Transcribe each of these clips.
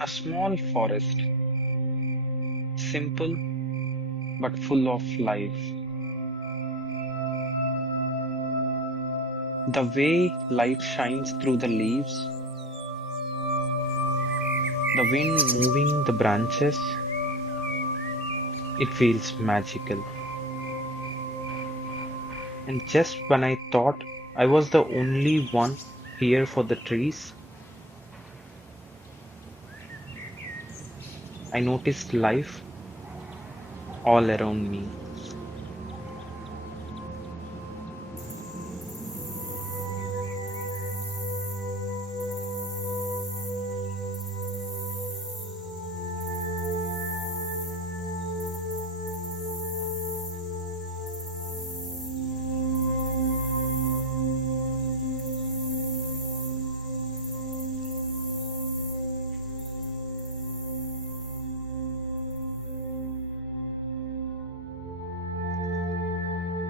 A small forest, simple but full of life. The way light shines through the leaves, the wind moving the branches, it feels magical. And just when I thought I was the only one here for the trees, I noticed life all around me.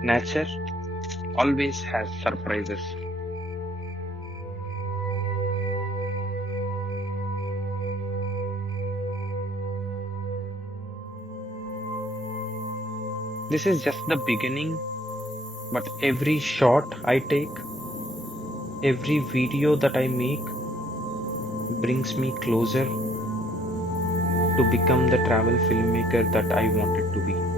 Nature always has surprises. This is just the beginning, but every shot I take, every video that I make brings me closer to become the travel filmmaker that I wanted to be.